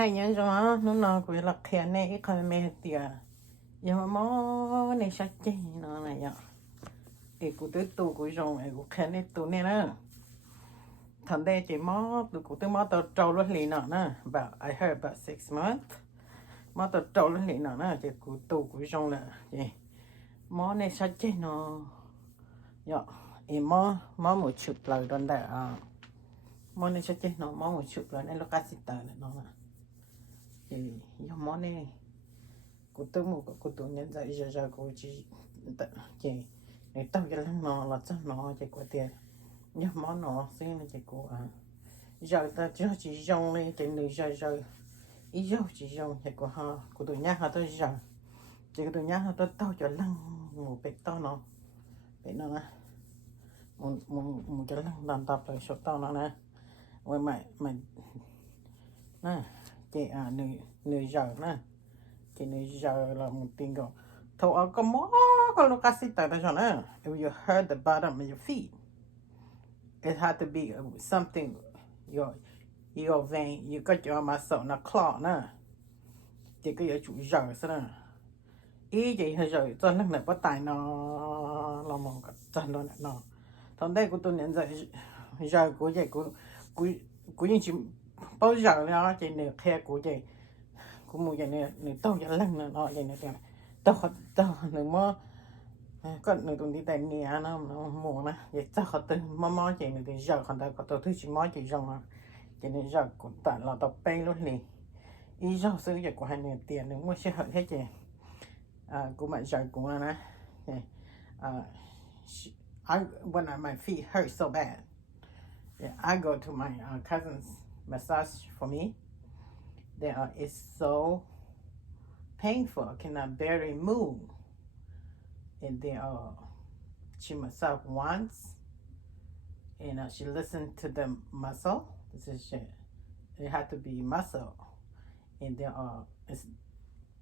hai nhá cho nó cũng là khen này ít coi mẹ tiệt giờ mà mò này sao chơi nó này nhở ấy cũng tới tụ cũng rong ấy cũng khen này tụ này nè thằng đây chỉ mò tụ cũng tới mò tàu trâu luôn lì nọ nè about I heard about 6 months mò tàu trâu luôn lì nọ nè chỉ cũng tụ cũng rong là gì mò này sao chơi nó nhở ấy mò một chục lời đơn đại à mò này sao chơi nó mò một chục lời này nó cá xịt tờ này nó thì giờ mò này cô tôi một cô tôi nhận ra giờ cô chỉ chỉ để tao cái lăng nó là chắc nó chỉ có tiền nhớ món nó xem là chỉ có giờ ta chỉ dùng lên trên người giờ ý dâu chỉ dùng chỉ có ha cô tôi nhắc ha tôi giờ chỉ cô tôi nhắc ha tôi tao cho lăng một bịch tao nó để nó nè một cái lăng làm tập rồi số tao nó nè ôi mày nè chị người giờ nè chị người giờ là một tiếng rồi thôi có mó có lúc cá xịt tại đó nè if you hurt the bottom of your feet it had to be something your vein you got your muscle nó clot nè chị cứ ở chủ giờ sao nè ý chị hơi giờ cho nó này có tài nó là một cái chân đó nó thằng đây của tôi nhận giờ của chị của những chị bao giờ nó chị nè khe của chị của một cái này tao giờ lăng nó vậy này tiền tao đừng mò có đừng tụi đi tay nghe nó mua nè vậy tao họ từ mò chị này thì giờ còn tao có tao thứ chỉ mò chị rong à chị này giờ cũng tận là tao pay luôn nè ý do sử dụng của hai này tiền đừng mua xe hết chị của mẹ giờ cũng là nè when my feet hurt so bad yeah, I go to my cousin's massage for me it's so painful I cannot barely move and then she massaged once and she listened to the muscle this is it had to be muscle and then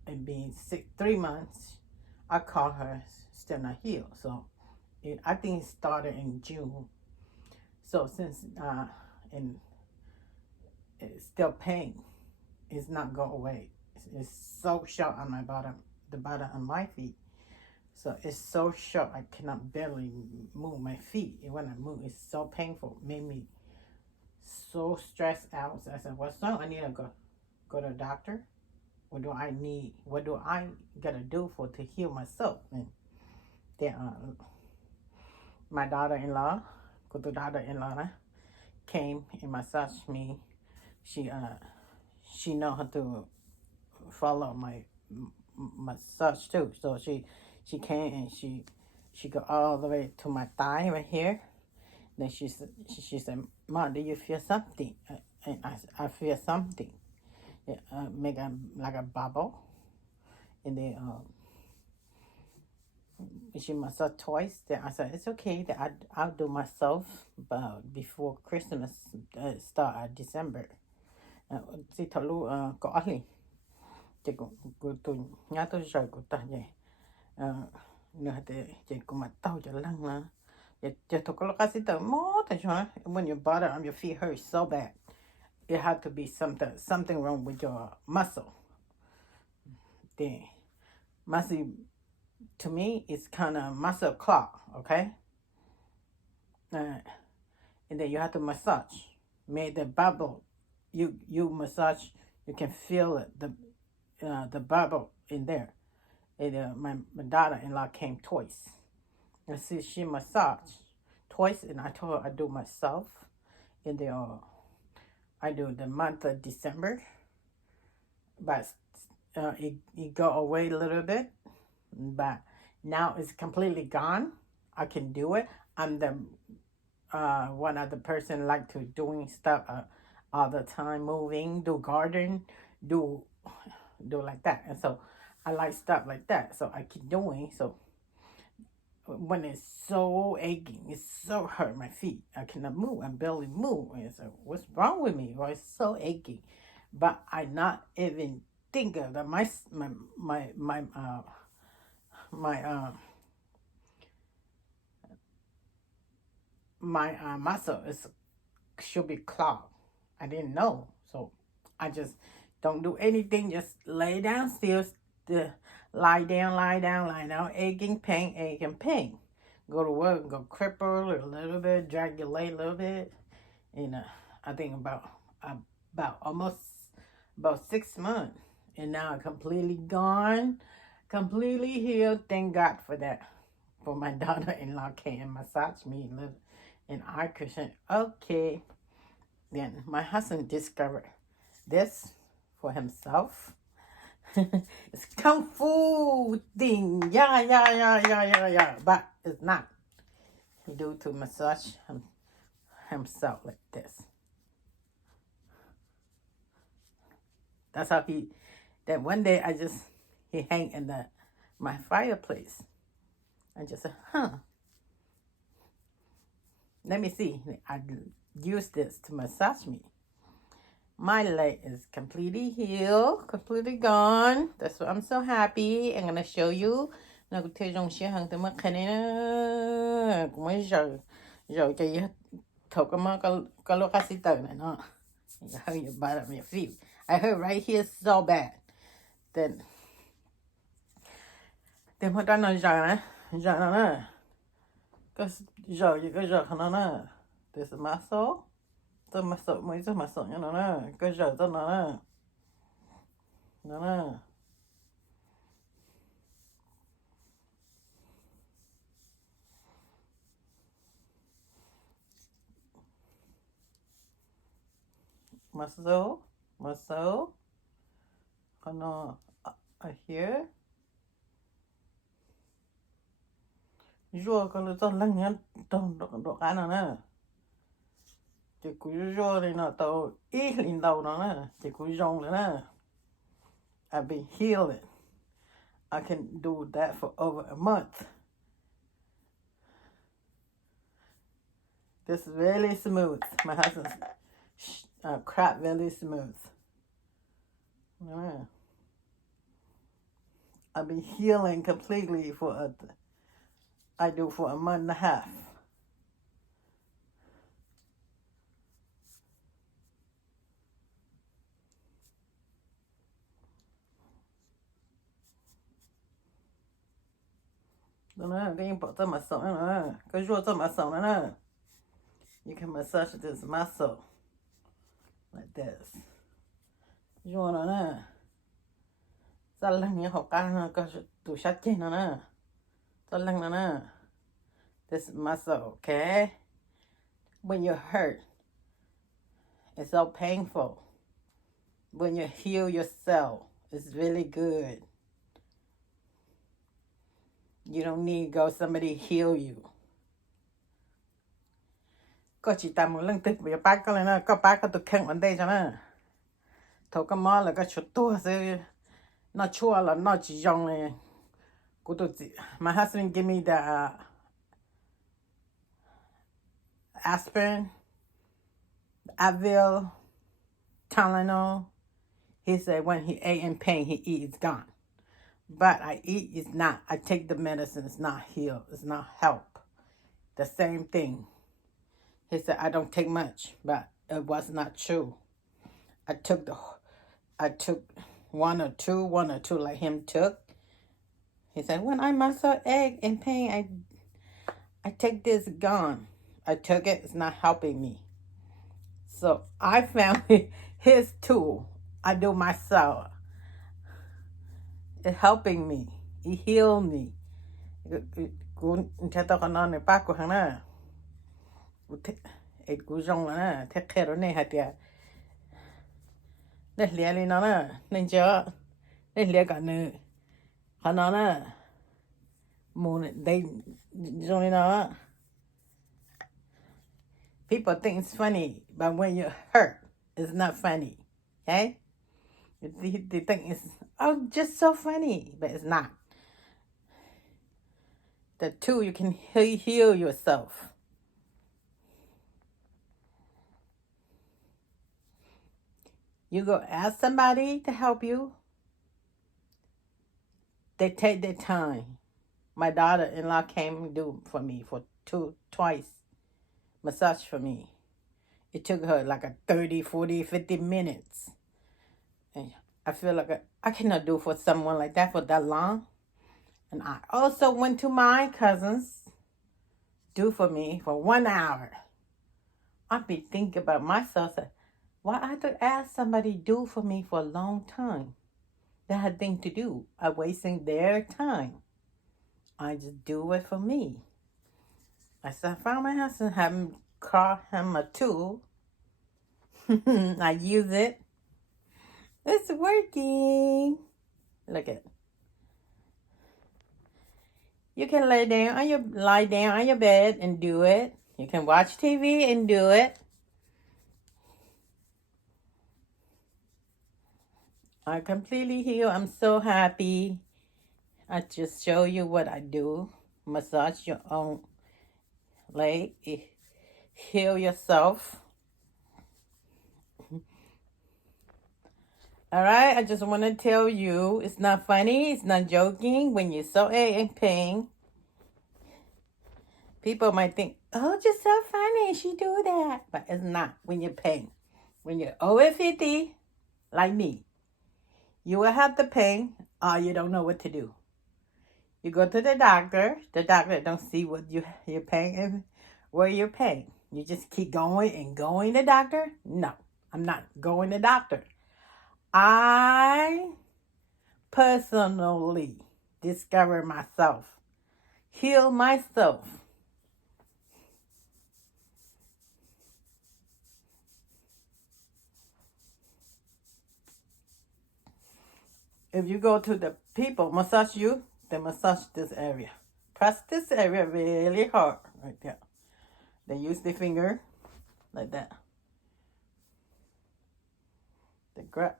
it being 3 months I called her still not healed so I think it started in June so since and it's still pain it's not go away it's so sharp on my bottom the bottom of my feet so it's so sharp I cannot barely move my feet and when I move it's so painful made me so stressed out so I said what's wrong I need to go to the doctor what do I gotta do to heal myself and then my daughter-in-law came and massaged me she know how to follow my massage too so she came and she go all the way to my thigh right here then she said Mom do you feel something and I feel something make like a bubble and then she massaged twice then I said it's okay that I'll do myself but before Christmas start December chị thở lu có gì chị cũng tôi nhớ tôi rời của ta vậy nửa thì chị cũng mà tao cho lăng nè chị tôi có lúc cái tờ mó tại sao when your bottom of your feet hurt so bad it had to be something wrong with your muscle then muscle to me it's kind of muscle clot okay and then you have to massage make the bubble you massage you can feel it the bubble in there and my daughter-in-law came twice and see she massaged twice and I told her I do myself and then I do the month of December but it go away a little bit but now it's completely gone I can do it I'm the one of the person like to doing stuff all the time moving do garden do like that and so I like stuff like that so I keep doing so when it's so aching it's so hurt my feet I cannot move I barely move and so what's wrong with me well it's so aching but I not even think of that my muscle should be clogged I didn't know so I just Don't do anything. Just lay down still. Lie down, lie down, lie down. Aching, pain, aching, pain. Go to work, go cripple a little bit, drag your leg a little bit. And I think almost about 6 months. And now I'm completely gone, completely healed. Thank God for that. For my daughter-in-law came and massaged me a little. And I cushion. Okay. Then my husband discovered this for himself. It's kung fu thing. Yeah. But it's not. He do to massage himself like this. That's how that one day he hang in my fireplace. I just said, let me see. I use this to massage me. My leg is completely healed, completely gone. That's why I'm so happy. I'm gonna show you. Nó có thể dùng xe hàng từ mức khả năng cũng mới giờ cái thầu cái lô cá xí tờ này nó hơi your butt up your feet. I hurt right here so bad. Then mà ta nói giờ nó nè cái giờ nó nè this muscle the muscle mới the muscle nó nè cái giờ nó nè muscle nó ở here rùa cái lỗ lăng nhá độ cái nào nè chỉ cúi rùa này nó tao ít lên đầu nó nè chỉ cúi rong nữa nè I've been healing. I can do that for over a month. This is really smooth. My husband's crap really smooth. Yeah. I've been healing completely for a month and a half. Đó cái import the muscle nữa. Cái rùa the muscle nữa. You can massage this muscle like this. Rùa nữa nè. Sa lăng như học ca nó có tủ sát trên nó nè. Sa lăng nó nè. This muscle, okay? When you're hurt, it's so painful. When you heal yourself, it's really good. You don't need to go somebody heal you. Có chỉ tạm một lần tức vì bác có lên có bác có tụi khen vấn đề cho nó. Thầu cái mỏ là cái chuột tua chứ nó chua là nó chỉ dùng này. Cô tụi chị, my husband give me the aspirin, Advil, Tylenol. He said when he ate in pain, he eat, it's gone. But I eat, it's not. I take the medicine, it's not heal, it's not help. The same thing. He said I don't take much, but it was not true. I took one or two like him took. He said when I'm so egg in pain, I take this gone. I took it, it's not helping me. So I found his tool. I do myself. It's helping me. It healed me. Thế tao còn nói này bác của hắn à. It cú rong là thế khe đó này hả tiệt. Để lia lên nó nè, nên chưa. Để lia cả nữa. Hắn nó nè. Mù này đây rong lên nó. People think it's funny, but when you're hurt, it's not funny. Okay? They think it's just so funny, but it's not. The two, you can heal yourself. You go ask somebody to help you. They take their time. My daughter-in-law came and do for me for twice. Massage for me. It took her like a 30, 40, 50 minutes. And I feel like I cannot do for someone like that for that long. And I also went to my cousins do for me for 1 hour. I be thinking about myself, say, why I have to ask somebody do for me for a long time? They had thing to do. I'm wasting their time. I just do it for me. I said, I found my husband, have him call him a tool. I use it. It's working. Look at. You can lie down on your bed and do it. You can watch TV and do it. I completely heal. I'm so happy. I just show you what I do. Massage your own leg. Heal yourself. All right, I just want to tell you, it's not funny, it's not joking. When you're so in pain, people might think, oh, just so funny, she do that. But it's not when you're pain. When you're over 50, like me, you will have the pain, or you don't know what to do. You go to the doctor don't see what your pain is, where your pain. You just keep going and going to doctor? No, I'm not going to doctor. I personally discover myself, heal myself. If you go to the people massage you, they massage this area. Press this area really hard right there. They use the finger like that. They grab,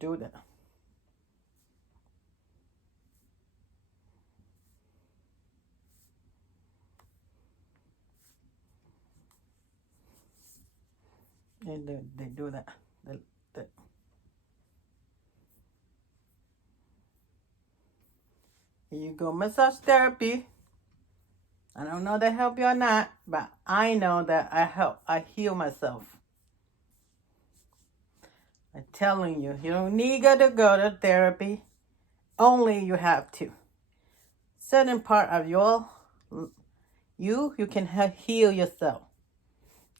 do that. And they do that. They, Here you go, massage therapy. I don't know if they help you or not, but I know that I heal myself. I'm telling you, you don't need to go to therapy. Only you have to. Certain part of you can heal yourself.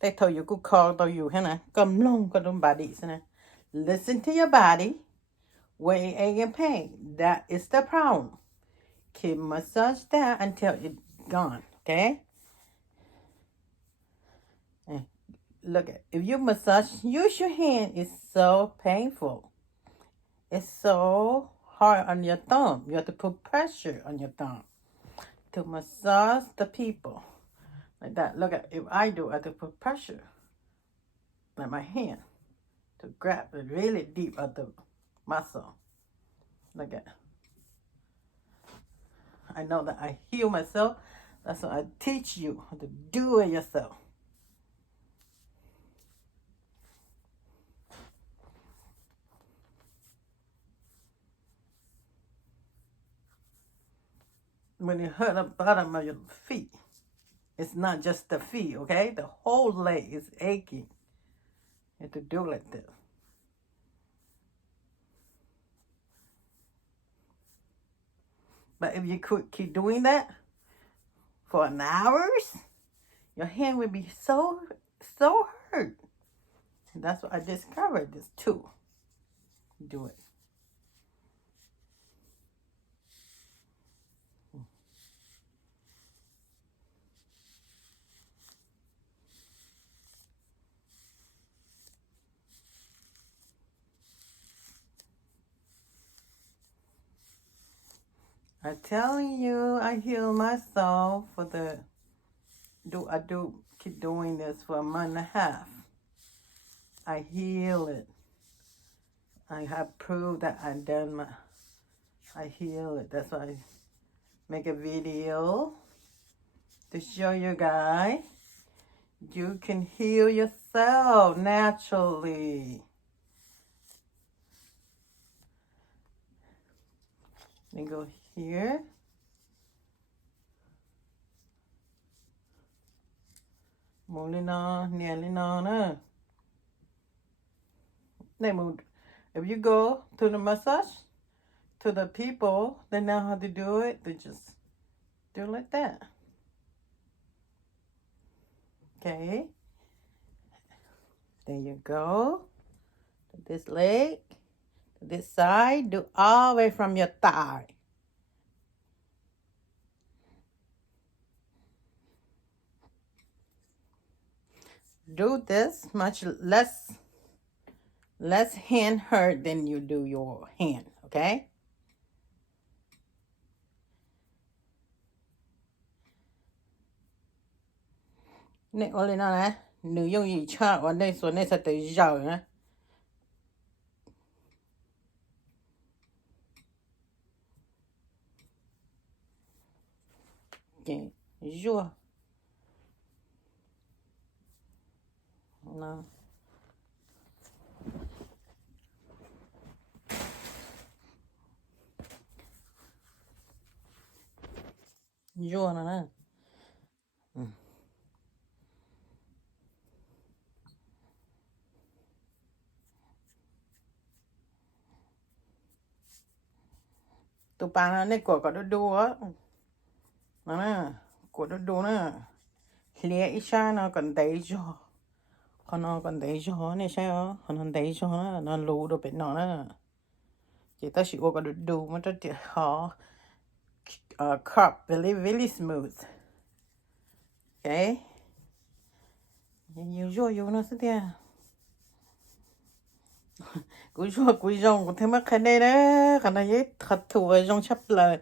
They told you, good call to you, come long to them bodies. Listen to your body when you're in pain. That is the problem. Keep massage that until it's gone, okay? And look at, if you massage, use your hand. It's so painful. It's so hard on your thumb. You have to put pressure on your thumb to massage the people. Like that. Look at, if I do, I have to put pressure. Like my hand. To grab it really deep at the muscle. Look at. I know that I heal myself. That's why I teach you how to do it yourself. When you hurt the bottom of your feet, it's not just the feet, okay? The whole leg is aching. You have to do like this. But if you could keep doing that for an hours, your hand will be so hurt. And that's what I discovered this too. Do it. I'm telling you, I heal myself for I keep doing this for a month and a half. I heal it. I have proved that I heal it. That's why I make a video to show you guys you can heal yourself naturally. Then go here. Nearly on. They moved. If you go to the massage, to the people that know how to do it, they just do it like that. Okay. There you go. This leg, this side, do all the way from your thigh. Do this much less hand hurt than you do your hand, okay? Nè, only nó nè, nữ dùng gì cha ở đây số này sẽ tới giàu nè. Okay, rua. Nó. Rua nó nè. Tụi bạn nó này của có đu á. Nó nè, của đu nè. Lẽ ít xa nó còn đầy cho. Còn nó còn đầy cho này sao? Còn nó đầy cho nó lù đồ bên nó nè. Chỉ ta chỉ có đu mà nó chỉ khó. Cup really really smooth. Okay. Nhiều vô nó sẽ thế. Cúi rong của thêm mất cái này đó, cái này ấy thật thù ở trong chấp lời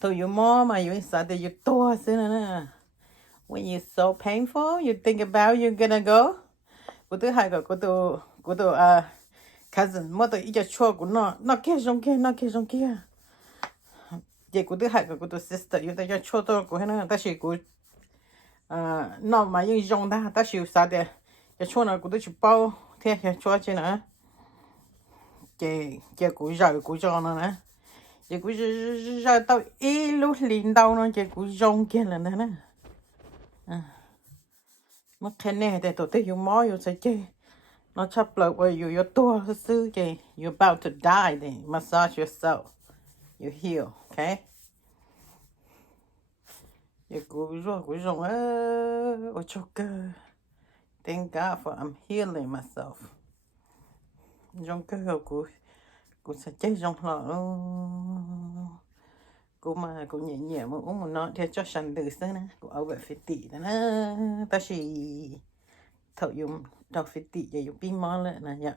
thôi you more mà you sao thì you to xí nữa. When you're so painful, you think about you're gonna go. Của thứ hai của tôi cousin mà tôi ít cho của nó kia trong kia. Vậy của thứ hai của tôi sister, you thấy cho tôi của nó, ta chỉ của nó mà yung dùng ta, ta chỉ sao để cho nó của tôi chỉ bao thế cho chứ nữa. Chị cũng cho nó nè. Chị cũng rồi tao ý lúc liền đâu nó chị cũng rong kia là nè. Mất cái này để tụi tôi mò yêu sẽ chơi. Nó chấp lại với yêu tua sư chị. You're about to die then. Massage yourself. You heal, okay? Chị cũng rong ôi choker. Thank God for I'm healing myself. Rong cơ cô sẽ chơi trong lọ cô mà cô nhẹ mà uống một nọ thì cho sẵn từ xưa nè cô ở về phía tỉ đó nè ta chỉ thợ dùng đọc phía tỉ và dùng pin món lại nè nhá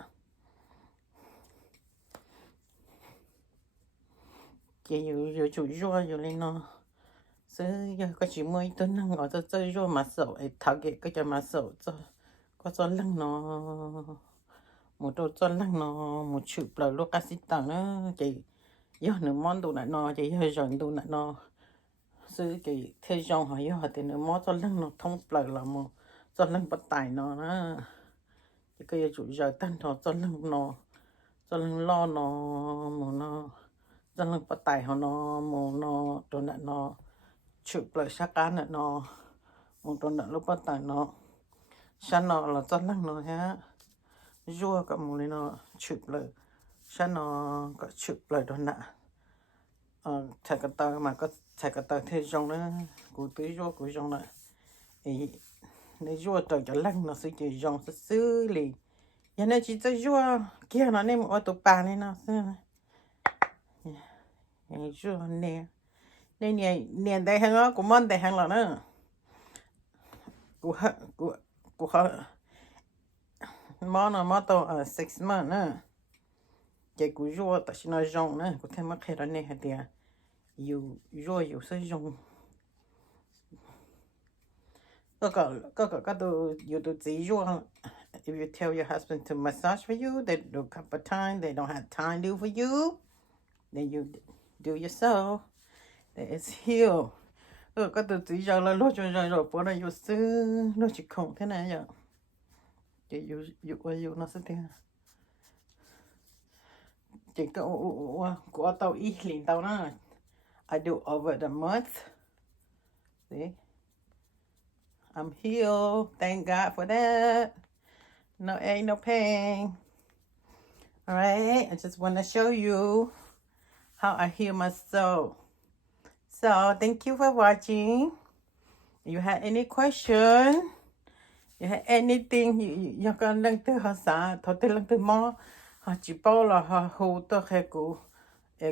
chị dù chủ rua dù lên nó xứ giờ có chỉ mới tôi năng ở cho chơi rua mà sầu ấy thảo cái cho mà sầu cho lăng nó một đồ cho lăng nó một chụp là lúc cá xít tặng nó chị do nửa món đồ nó chị hơi rợn đồ nó sư chị theo dòng hỏi do thì nửa món cho lăng nó thông lợi là một cho lăng bắt tài nó chị cái chủ giờ tan thọ cho lăng lo nó một nó cho lăng bắt tài họ nó một nó đồ nó chụp lợi sát cá nó một đồ lúc bắt tài nó sao nó là cho lăng nó ha rua cả một nó chụp lợi sao nó có chụp lợi đồ chạy cái tờ mà có chạy cái tờ thế trong đó của túi rua của trong này thì nếu rua trời cho lăng nó sẽ chỉ trong sẽ xử lý nhà này chỉ cho rua kia nó nên một tụ bà này nó rua nè đây nè đây hàng đó của món đây hàng là nữa của món nó món tàu 6 months nữa cái của rua tại sao nó rong nữa của thêm mất hết rồi nè hả tiệt rua sẽ rong you do rua if you tell your husband to massage for you they do a couple of time they don't have time to do for you then you do yourself then it's heal có từ chỉ giờ là lo cho rồi bữa nay you sư nó chỉ không thế này vậy chị you nó sẽ thế chị của tao ít liền tao nó I do over the month see I'm healed thank God for that no ache no pain All right, I just want to show you how I heal my soul. So thank you for watching. If you had any question, you had anything you can learn to her side, to learn to more. Họ chỉ bảo là họ hỗ trợ cái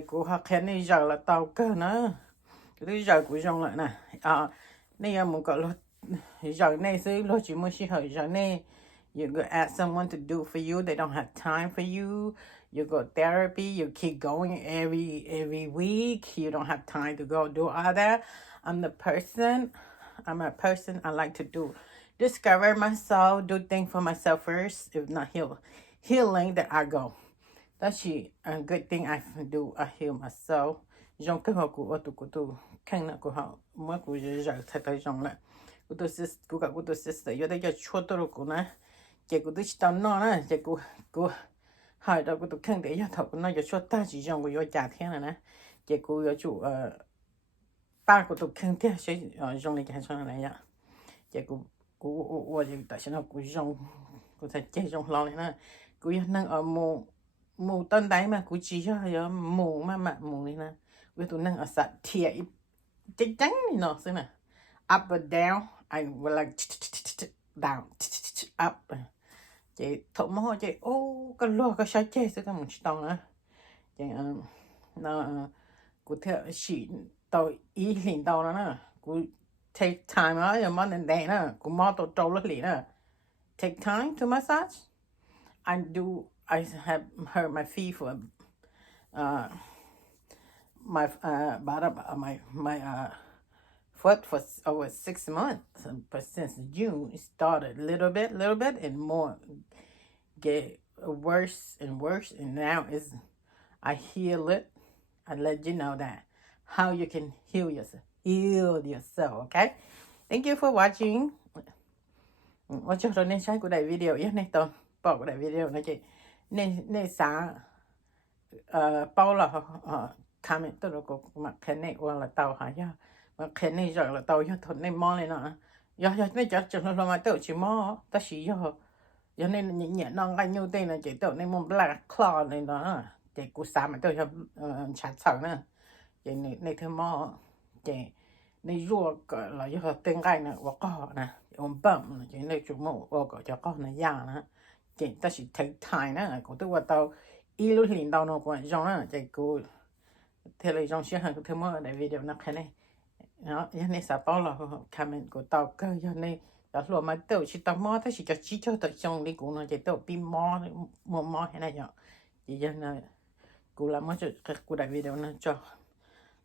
cụ họ khen này giờ là tàu cơ nữa. Cái giờ của trong lại nè. Này em muốn có lo giờ này sẽ lo chỉ muốn hỏi giờ này. You go ask someone to do for you. They don't have time for you. You go therapy. You keep going every week. You don't have time to go do all that. I'm a person. I like to discover myself, do things for myself first. If not healing, then I go. That's a good thing I do. I heal myself. Trong cái họ của tôi khăn là của họ mới của giờ thay tới trong lại của tôi sister, giờ đây giờ chua tôi của nó chị của tôi chỉ tao nó nè chị của hỏi đó của tôi khăn để giờ thầu của nó giờ chua ta chỉ trong của giờ trả thiên này nè chị của giờ chủ ba của tôi khăn thế sẽ trong này cái trong này vậy chị của giờ tại sao nó của trong của thầy chơi trong lo này nè của giờ năng ở mù tân đấy mà của chỉ cho giờ mù mà mù này nè với tôi năng ở sạch thiệt chắc chắn nó xem nè up and down I will like down up chị thọ mò chị cái lo cái sai chết sẽ cái một tông á chị nó cụ thể chỉ tôi ý liền đâu đó nè cụ take time á giờ mà nên đây nè cụ mò tôi trâu lắm liền nè take time to massage I have hurt my feet for my bottom my foot for over 6 months, but since June it started a little bit and more get worse and worse, and now I heal it. I let you know that how you can heal yourself. Okay, thank you for watching. Watch cho nên sai của đại video nhé, này tôi bỏ của đại video này chị nên sáng bao là comment tôi là có mặt cái này hoặc là tàu hả ya mà cái này rồi là tàu ya thôn này mò này nọ ya này chắc là mà tôi chỉ mò ta chỉ ya nên nhẹ non cái nhiêu tên là chỉ tôi này mồm black claw này đó chỉ cú sáng mà tôi chặt sầu nữa chỉ này thêm mò chỉ này rùa cái là ya tên cái này và có nè bấm chỉ này chụp mồ có cho con này ya nè chỉ ta chỉ take time nè của tôi vào tàu ý lúc liền tàu nó còn trong đó chỉ cú thế là trong xe hàng của thêm mơ để video nó cái này đó giờ này sao bảo là comment của tàu cơ giờ này đó là mà tàu chỉ tàu mò thế chỉ cho tàu trong đi cũng nó chỉ tàu pin mò thế này nhở chỉ giờ này cũng làm mất cái của đại video nó cho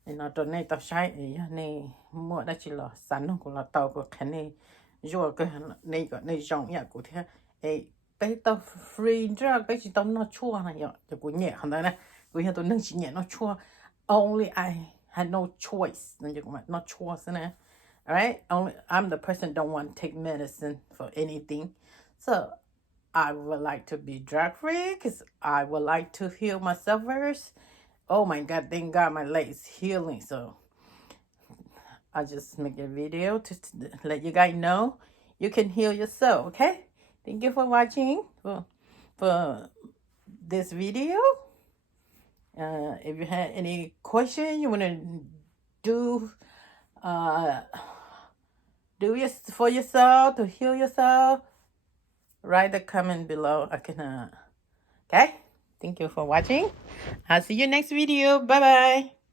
nên nó trong này tàu sai giờ này mua đã chỉ là sẵn nó cũng là tàu của cái này rồi cái này trong nhà của thế ấy bây tàu free ra bây chỉ tàu nó chua này nhở thì cũng nhẹ hơn đấy nè của nhà tôi nâng chỉ nhẹ nó chua only I had no choice. No choice in it. Alright? I'm the person don't want to take medicine for anything. So I would like to be drug free because I would like to heal myself first. Oh my God, thank God my leg is healing. So I just make a video to let you guys know you can heal yourself, okay? Thank you for watching for this video. If you had any question you want to do for yourself to heal yourself, write the comment below. I can okay, thank you for watching. I'll see you next video. Bye bye.